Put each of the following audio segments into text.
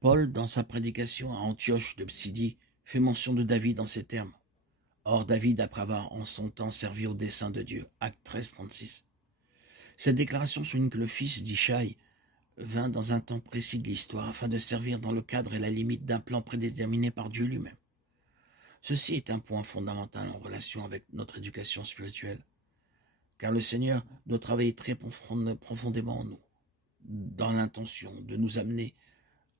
Paul, dans sa prédication à Antioche de Psidie, fait mention de David en ces termes. Or David, après avoir en son temps servi au dessein de Dieu. Acte 13, 36. Cette déclaration souligne que le fils d'Ishaï vint dans un temps précis de l'histoire afin de servir dans le cadre et la limite d'un plan prédéterminé par Dieu lui-même. Ceci est un point fondamental en relation avec notre éducation spirituelle, car le Seigneur doit travailler très profondément en nous, dans l'intention de nous amener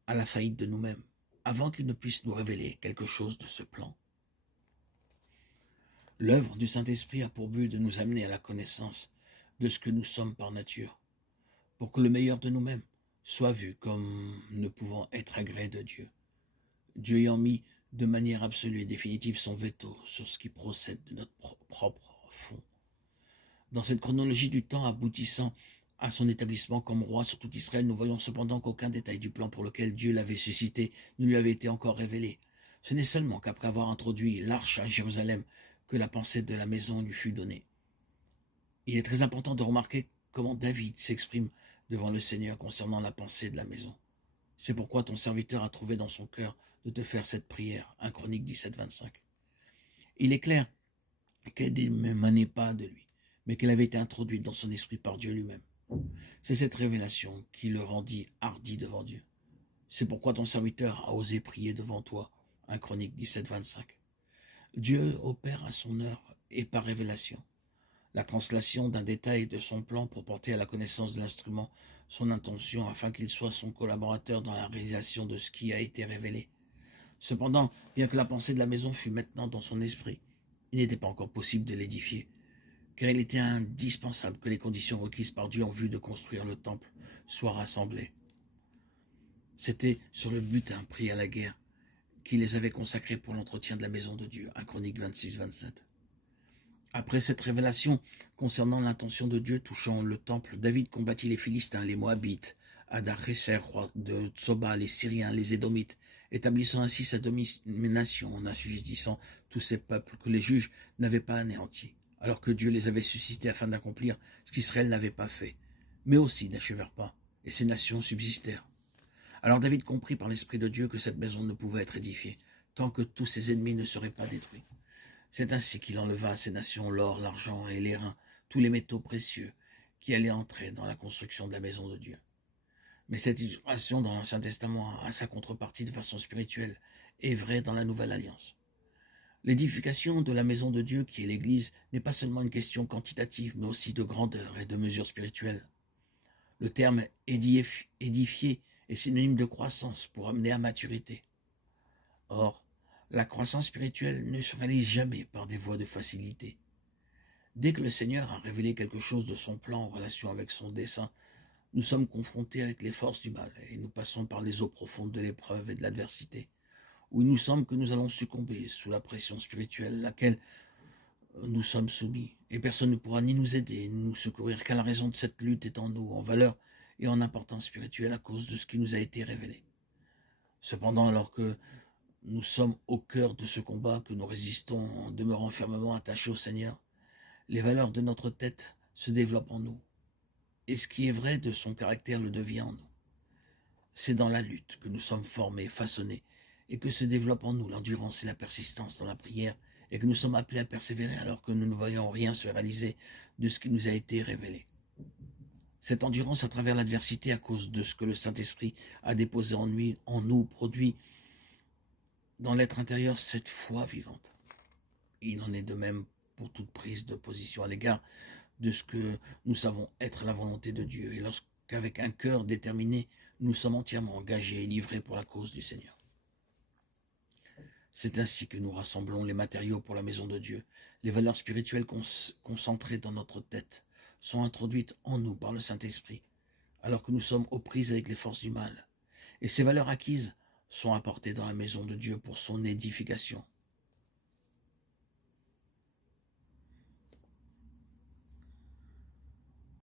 à la faillite de nous-mêmes, avant qu'il ne puisse nous révéler quelque chose de ce plan. L'œuvre du Saint-Esprit a pour but de nous amener à la connaissance de ce que nous sommes par nature, pour que le meilleur de nous-mêmes soit vu comme ne pouvant être agréé de Dieu. Dieu ayant mis de manière absolue et définitive son veto sur ce qui procède de notre propre fond. Dans cette chronologie du temps aboutissant à son établissement comme roi sur tout Israël, nous voyons cependant qu'aucun détail du plan pour lequel Dieu l'avait suscité ne lui avait été encore révélé. Ce n'est seulement qu'après avoir introduit l'arche à Jérusalem que la pensée de la maison lui fut donnée. Il est très important de remarquer comment David s'exprime devant le Seigneur concernant la pensée de la maison. C'est pourquoi ton serviteur a trouvé dans son cœur de te faire cette prière. 1 Chronique 17, 25. Il est clair qu'elle n'émanait pas de lui, mais qu'elle avait été introduite dans son esprit par Dieu lui-même. C'est cette révélation qui le rendit hardi devant Dieu. C'est pourquoi ton serviteur a osé prier devant toi. 1 Chronique 17, 25. Dieu opère à son heure et par révélation. La translation d'un détail de son plan pour porter à la connaissance de l'instrument son intention afin qu'il soit son collaborateur dans la réalisation de ce qui a été révélé. Cependant, bien que la pensée de la maison fût maintenant dans son esprit, il n'était pas encore possible de l'édifier, car il était indispensable que les conditions requises par Dieu en vue de construire le temple soient rassemblées. C'était sur le butin pris à la guerre qu'il les avait consacrés pour l'entretien de la maison de Dieu. 1 Chronique 26, 27. Après cette révélation concernant l'intention de Dieu touchant le temple, David combattit les Philistins, les Moabites, Hadar-Khéser, roi de Tsoba, les Syriens, les Édomites, établissant ainsi sa domination en assujettissant tous ces peuples que les juges n'avaient pas anéantis, alors que Dieu les avait suscités afin d'accomplir ce qu'Israël n'avait pas fait, mais aussi n'achevèrent pas, et ces nations subsistèrent. Alors David comprit par l'Esprit de Dieu que cette maison ne pouvait être édifiée, tant que tous ses ennemis ne seraient pas détruits. C'est ainsi qu'il enleva à ces nations l'or, l'argent et l'airain, tous les métaux précieux qui allaient entrer dans la construction de la maison de Dieu. Mais cette illustration dans l'Ancien Testament a sa contrepartie de façon spirituelle et vraie dans la Nouvelle Alliance. L'édification de la maison de Dieu, qui est l'Église, n'est pas seulement une question quantitative, mais aussi de grandeur et de mesure spirituelle. Le terme édifier est synonyme de croissance pour amener à maturité. Or, la croissance spirituelle ne se réalise jamais par des voies de facilité. Dès que le Seigneur a révélé quelque chose de son plan en relation avec son dessein, nous sommes confrontés avec les forces du mal et nous passons par les eaux profondes de l'épreuve et de l'adversité, où il nous semble que nous allons succomber sous la pression spirituelle à laquelle nous sommes soumis, et personne ne pourra ni nous aider, ni nous secourir, car la raison de cette lutte est en nous, en valeur et en importance spirituelle à cause de ce qui nous a été révélé. Cependant, alors que nous sommes au cœur de ce combat, que nous résistons en demeurant fermement attachés au Seigneur, les valeurs de notre tête se développent en nous. Et ce qui est vrai de son caractère le devient en nous. C'est dans la lutte que nous sommes formés, façonnés, et que se développe en nous l'endurance et la persistance dans la prière, et que nous sommes appelés à persévérer alors que nous ne voyons rien se réaliser de ce qui nous a été révélé. Cette endurance à travers l'adversité à cause de ce que le Saint-Esprit a déposé en nous produit dans l'être intérieur cette foi vivante. Il en est de même pour toute prise de position à l'égard de ce que nous savons être la volonté de Dieu, et lorsqu'avec un cœur déterminé, nous sommes entièrement engagés et livrés pour la cause du Seigneur. C'est ainsi que nous rassemblons les matériaux pour la maison de Dieu. Les valeurs spirituelles concentrées dans notre tête sont introduites en nous par le Saint-Esprit, alors que nous sommes aux prises avec les forces du mal. Et ces valeurs acquises sont apportées dans la maison de Dieu pour son édification.